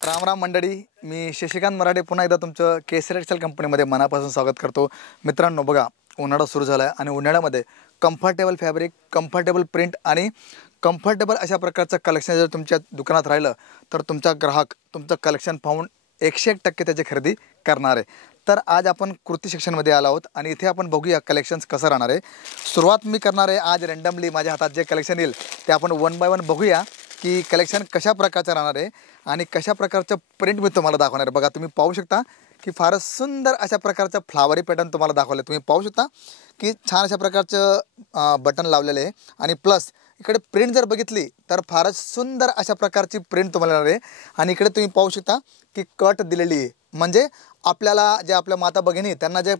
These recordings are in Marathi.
राम राम मंडळी, मी शशिकांत मराठे पुन्हा एकदा तुमचं केसरी टेक्सटाईल कंपनीमध्ये मनापासून स्वागत करतो. मित्रांनो बघा, उन्हाळा सुरू झाला आहे आणि उन्हाळ्यामध्ये कम्फर्टेबल फॅब्रिक, कम्फर्टेबल प्रिंट आणि कम्फर्टेबल अशा प्रकारचं कलेक्शन जर तुमच्या दुकानात राहिलं तर तुमचा ग्राहक तुमचं कलेक्शन पाहून 101% त्याची खरेदी करणार आहे. तर आज आपण कुर्ती सेक्शनमध्ये आलो आहोत आणि इथे आपण बघूया कलेक्शन्स कसं राहणार आहे. सुरुवात मी करणार आहे आज रँडमली. माझ्या हातात जे कलेक्शन येईल ते आपण वन बाय वन बघूया की कलेक्शन कशा प्रकारचं राहणार आहे आणि कशा प्रकारचं प्रिंट मी तुम्हाला दाखवणार आहे. बघा, तुम्ही पाहू शकता की फारच सुंदर अशा प्रकारचं फ्लावरी पॅटर्न तुम्हाला दाखवलं. तुम्ही पाहू शकता की छान अशा प्रकारचं बटन लावलेले आहे आणि प्लस इकडे प्रिंट जर बघितली तर फारच सुंदर अशा प्रकारची प्रिंट तुम्हाला येणार आहे. आणि इकडे तुम्ही पाहू शकता की कट दिलेली आहे, म्हणजे आपल्याला जे आपल्या माता भगिनी त्यांना जे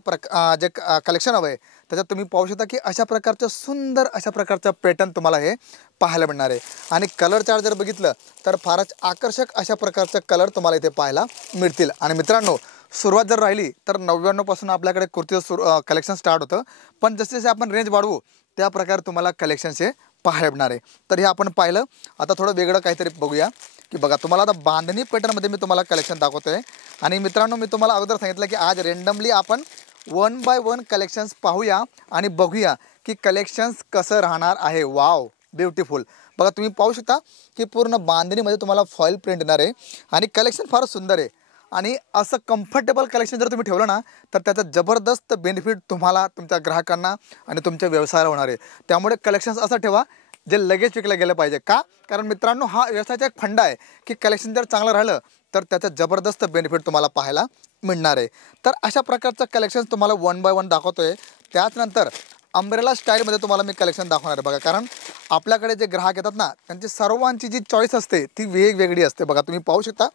कलेक्शन हवं आहे त्याच्यात तुम्ही पाहू शकता की अशा प्रकारचं सुंदर अशा प्रकारचं पॅटर्न तुम्हाला हे पाहायला मिळणार आहे. आणि कलर चार्ट जर बघितलं तर फारच आकर्षक अशा प्रकारचं कलर तुम्हाला इथे पाहायला मिळतील. आणि मित्रांनो, सुरुवात जर राहिली तर 99 पासून आपल्याकडे कुर्तीचं कलेक्शन स्टार्ट होतं, पण जसे जसे आपण रेंज वाढवू त्या प्रकारे तुम्हाला कलेक्शन्स हे पाहायला मिळणार आहे. तर हे आपण पाहिलं. आता थोडं वेगळं काहीतरी बघूया की बघा, तुम्हाला आता बांधणी पॅटर्नमध्ये मी तुम्हाला कलेक्शन दाखवतो आहे. आणि मित्रांनो, मी तुम्हाला अगोदर सांगितलं की आज रँडमली आपण वन बाय वन कलेक्शन्स पाहूया आणि बघूया की कलेक्शन्स कसं राहणार आहे. Wow, beautiful. बघा, तुम्ही पाहू शकता की पूर्ण बांधणीमध्ये तुम्हाला फॉईल प्रिंट येणार आहे आणि कलेक्शन फारच सुंदर आहे. आणि असं कम्फर्टेबल कलेक्शन जर तुम्ही ठेवलं ना तर त्याचा जबरदस्त बेनिफिट तुम्हाला, तुमच्या ग्राहकांना आणि तुमच्या व्यवसायाला होणार आहे. त्यामुळे कलेक्शन्स असं ठेवा जे लगेच विकलं गेलं पाहिजे. का? कारण मित्रांनो, हा व्यवसायाचा एक फंडा आहे की कलेक्शन जर चांगलं राहिलं तर त्याचं जबरदस्त बेनिफिट तुम्हाला पाहायला मिळणार आहे. तर अशा प्रकारचं कलेक्शन्स तुम्हाला वन बाय वन दाखवतो आहे. त्याचनंतर अंब्रेला स्टाईलमध्ये तुम्हाला मी कलेक्शन दाखवणार आहे. बघा, कारण आपल्याकडे जे ग्राहक येतात ना त्यांची सर्वांची जी चॉईस असते ती वेगवेगळी असते. बघा, तुम्ही पाहू शकता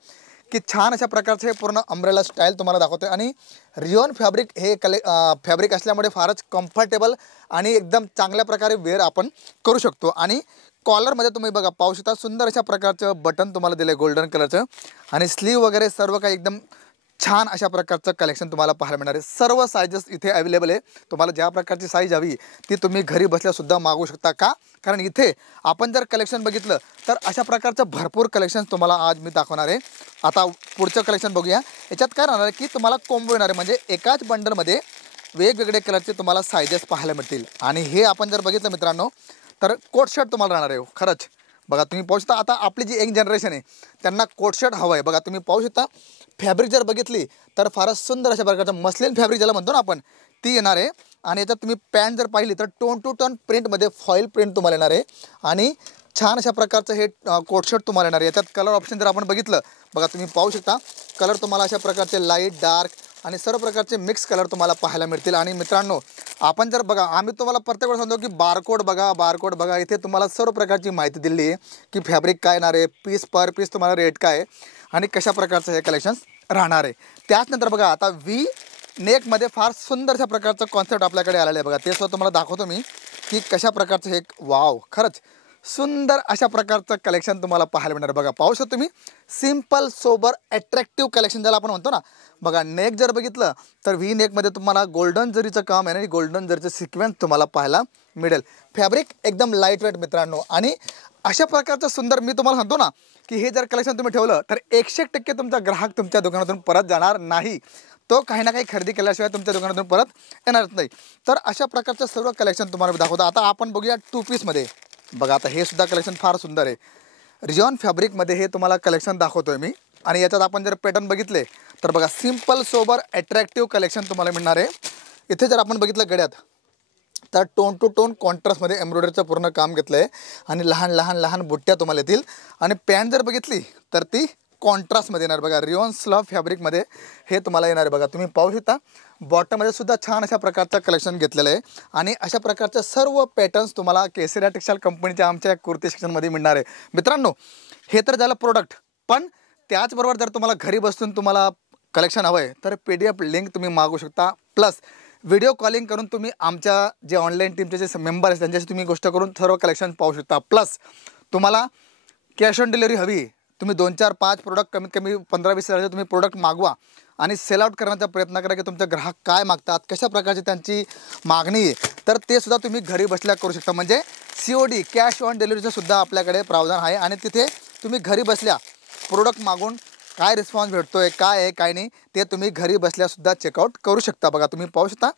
की छान अशा प्रकारचे हे पूर्ण अंब्रेला स्टाईल तुम्हाला दाखवतो आहे. आणि रिओन फॅब्रिक हे फॅब्रिक असल्यामुळे फारच कम्फर्टेबल आणि एकदम चांगल्या प्रकारे वेअर आपण करू शकतो. आणि कॉलरमध्ये तुम्ही बघा पाहू शकता सुंदर अशा प्रकारचं बटन तुम्हाला दिलं आहे गोल्डन कलरचं. आणि स्लीव वगैरे सर्व काही एकदम छान अशा प्रकारचं कलेक्शन तुम्हाला पाहायला मिळणार आहे. सर्व सायझेस इथे अवेलेबल आहे. तुम्हाला ज्या प्रकारची साईज हवी ती तुम्ही घरी बसल्यासुद्धा मागवू शकता. का? कारण इथे आपण जर कलेक्शन बघितलं तर अशा प्रकारचं भरपूर कलेक्शन तुम्हाला आज मी दाखवणार आहे. आता पुढचं कलेक्शन बघूया. याच्यात काय राहणार आहे की तुम्हाला कोंबो येणार आहे, म्हणजे एकाच बंडलमध्ये वेगवेगळे कलरचे तुम्हाला सायझेस पाहायला मिळतील. आणि हे आपण जर बघितलं मित्रांनो तर कोट शर्ट तुम्हाला राहणार आहे. खरंच बघा, तुम्ही पाहू शकता आता आपली जी यंग जनरेशन आहे त्यांना कोट शर्ट हवं आहे. बघा, तुम्ही पाहू शकता फॅब्रिक जर बघितली तर फारच सुंदर अशा प्रकारचं मस्लिन फॅब्रिक ज्याला म्हणतो ना आपण, ती येणार आहे. आणि याच्यात तुम्ही पॅन्ट जर पाहिली तर टोन टू टोन प्रिंटमध्ये फॉईल प्रिंट तुम्हाला येणार आहे. आणि छान अशा प्रकारचं हे कोट शर्ट तुम्हाला येणार आहे. याच्यात कलर ऑप्शन जर आपण बघितलं, बघा तुम्ही पाहू शकता कलर तुम्हाला अशा प्रकारचे लाईट, डार्क आणि सर्व प्रकारचे मिक्स कलर तुम्हाला पाहायला मिळतील. आणि मित्रांनो, आपण जर बघा, आम्ही तुम्हाला प्रत्येक वेळेस सांगतो की बारकोड बघा. इथे तुम्हाला सर्व प्रकारची माहिती दिली आहे की फॅब्रिक काय येणार आहे, पीस पर पीस तुम्हाला रेट काय आहे आणि कशा प्रकारचं हे कलेक्शन्स राहणार आहे. त्याचनंतर बघा, आता व्ही नेकमध्ये फार सुंदर अशा प्रकारचं कॉन्सेप्ट आपल्याकडे आलेलं आहे. बघा, ते सुद्धा तुम्हाला दाखवतो मी की कशा प्रकारचं हे वाव, खरंच सुंदर अशा प्रकारचं कलेक्शन तुम्हाला पाहायला मिळणार. बघा, पाहू शकतो तुम्ही सिम्पल सोबर अट्रॅक्टिव्ह कलेक्शन ज्याला आपण म्हणतो ना. बघा, नेक जर बघितलं तर व्ही नेकमध्ये तुम्हाला गोल्डन जरीचं काम आहे आणि गोल्डन जरीचं सिक्वेन्स तुम्हाला पाहायला मिळेल. फॅब्रिक एकदम लाईट वेट मित्रांनो. आणि अशा प्रकारचं सुंदर मी तुम्हाला सांगतो ना की हे जर कलेक्शन तुम्ही ठेवलं तर 100% तुमचा ग्राहक तुमच्या दुकानातून परत जाणार नाही. तो काही ना काही खरेदी केल्याशिवाय तुमच्या दुकानातून परत येणारच नाही. तर अशा प्रकारचं सर्व कलेक्शन तुम्हाला मी दाखवतो. आता आपण बघूया टू पीसमध्ये. बघा, आता हे सुद्धा कलेक्शन फार सुंदर आहे. रिओन फॅब्रिकमध्ये हे तुम्हाला कलेक्शन दाखवतो आहे मी. आणि याच्यात आपण जर पॅटर्न बघितले तर बघा, सिम्पल सोबर अट्रॅक्टिव्ह कलेक्शन तुम्हाला मिळणार आहे. इथे जर आपण बघितलं गड्यात तर टोन टू टोन कॉन्ट्रास्टमध्ये एम्ब्रॉयडरीचं पूर्ण काम घेतलं आहे आणि लहान बुट्ट्या तुम्हाला येतील. आणि पॅन्ट जर बघितली तर ती कॉन्ट्रास्टमध्ये येणार. बघा, रिओन स्लव फॅब्रिकमध्ये हे तुम्हाला येणार आहे. बघा, तुम्ही पाहू शकता बॉटममध्ये सुद्धा छान अशा प्रकारचं कलेक्शन घेतलेलं आहे. आणि अशा प्रकारच्या सर्व पॅटर्न्स तुम्हाला केसरी टेक्सटाईल कंपनीच्या आमच्या कुर्ती सेक्शनमध्ये मिळणार आहे. मित्रांनो, हे तर झालं प्रोडक्ट, पण त्याचबरोबर जर तुम्हाला घरी बसून तुम्हाला कलेक्शन हवं आहे तर PDF लिंक तुम्ही मागू शकता. प्लस व्हिडिओ कॉलिंग करून तुम्ही आमच्या जे ऑनलाईन टीमचे जे मेंबर आहेत त्यांच्याशी तुम्ही गोष्ट करून सर्व कलेक्शन पाहू शकता. प्लस तुम्हाला कॅश ऑन डिलिव्हरी हवी, तुम्ही 2, 4, 5 प्रोडक्ट कमीत कमी 15-20 हजाराचे तुम्ही प्रोडक्ट मागवा आणि सेल आउट करण्याचा प्रयत्न करा की तुमचे ग्राहक काय मागतात, कशा प्रकारची त्यांची मागणी आहे, तर ते सुद्धा तुम्ही घरी बसल्या करू शकता. म्हणजे COD कॅश ऑन डिलिव्हरीचं सुद्धा आपल्याकडे प्रावधान आहे आणि तिथे तुम्ही घरी बसल्या प्रोडक्ट मागून काय रिस्पॉन्स भेटतोय, काय आहे काय नाही ते तुम्ही घरी बसल्यासुद्धा चेकआउट करू शकता. बघा तुम्ही पाहू शकता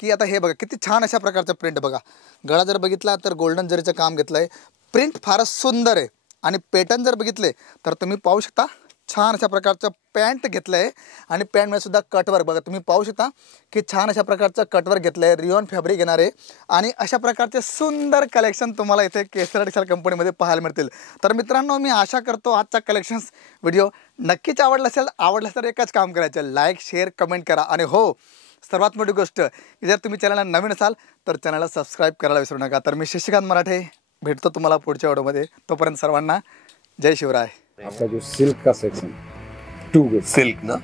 की आता हे बघा किती छान अशा प्रकारचं प्रिंट. बघा गळा जर बघितला तर गोल्डन जरीचं काम घेतलं आहे. प्रिंट फारच सुंदर आहे. आणि पॅटर्न जर बघितले तर तुम्ही पाहू शकता छान अशा प्रकारचं पॅन्ट घेतलं आहे. आणि पॅन्टमध्ये सुद्धा कटवर्क बघा तुम्ही पाहू शकता की छान अशा प्रकारचं कटवर्क घेतलं आहे. रिओन फॅब्रिक येणार आहे. आणि अशा प्रकारचे सुंदर कलेक्शन तुम्हाला इथे केसर टेक्सटाईल कंपनीमध्ये पाहायला मिळतील. तर मित्रांनो मी आशा करतो आजचा कलेक्शन्स व्हिडिओ नक्कीच आवडला असेल. आवडला तर एकच काम करायचं, लाईक शेअर कमेंट करा. आणि हो सर्वात मोठी गोष्ट की जर तुम्ही चॅनलला नवीन असाल तर चॅनलला सबस्क्राईब करायला विसरू नका. तर मी शशिकांत मराठे भेटतो तुम्हाला पुढच्या व्हिडिओमध्ये. तोपर्यंत सर्वांना जय शिवराय. आपका जो सिल्क का सेक्शन टू गुड. सिल्क ना,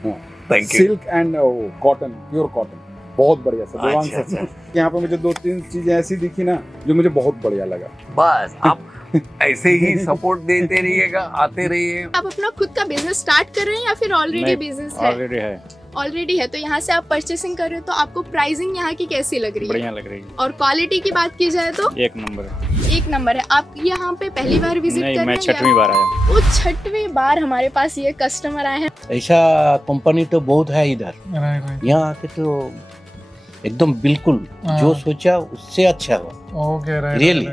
thank you. Silk end cotton, pure cotton, बहुत बढ़िया सर. अच्छा. यहाँ पे मुझे 2-3 चीजें ऐसी दिखी ना जो मुझे बहुत बढ़िया लगा. बस आप ऐसे ही सपोर्ट देते रहिएगा, आते रहिए. आप अपना खुद का बिजनेस स्टार्ट कर रहे हैं या फिर ऑलरेडी बिजनेस है? ऑलरेडी है. तो यहाँ से आप परचेसिंग कर रहे हो तो आपको प्राइसिंग यहाँ की कैसी लग रही है? बढ़िया लग रही है. और क्वालिटी की बात की जाए तो एक नंबर है. एक नंबर है. आप यहाँ पे पहली बार विजिट कर नहीं, रहे मैं हैं? 6वीं बार आया. वो 6वीं बार हमारे पास ये कस्टमर आए हैं. ऐसा कंपनी तो बहुत है इधर. यहाँ आके तो एकदम बिल्कुल जो सोचा उससे अच्छा हुआ. रियली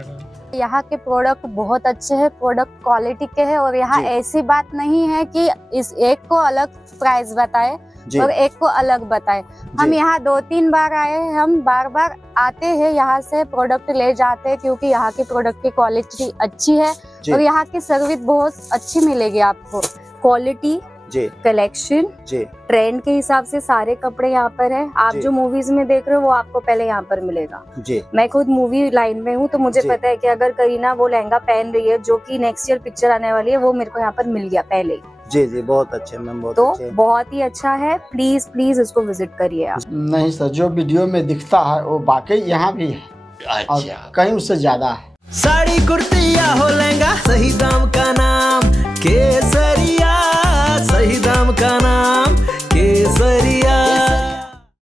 यहाँ के प्रोडक्ट बहुत अच्छे हैं, प्रोडक्ट क्वालिटी के हैं. और यहाँ ऐसी बात नहीं है कि इस एक को अलग प्राइस बताए और एक को अलग बताए. हम यहाँ 2-3 बार आए हैं. हम बार बार आते हैं, यहाँ से प्रोडक्ट ले जाते हैं क्योंकि यहाँ की प्रोडक्ट की क्वालिटी अच्छी है और यहाँ की सर्विस बहुत अच्छी मिलेगी आपको. क्वालिटी, कलेक्शन, ट्रेंड के हिसाब से सारे कपड़े यहाँ पर है. आप जो मूवीज में देख रहे हो वो आपको पहले यहाँ पर मिलेगा. मैं खुद मूवी लाइन में हूँ तो मुझे पता है कि अगर करीना वो लहंगा पहन रही है जो कि नेक्स्ट ईयर पिक्चर आने वाली है, वो मेरे को यहाँ पर मिल गया पहले ही. जी बहुत अच्छे मैम, बहुत तो अच्छे. बहुत ही अच्छा है. प्लीज इसको विजिट करिए आप. नहीं सर, जो वीडियो में दिखता है वो वाकई यहाँ भी है. अच्छा. कहीं उससे ज्यादा है. साड़ी कुर्ती या हो लहंगा, सही दाम का नाम केसरिया.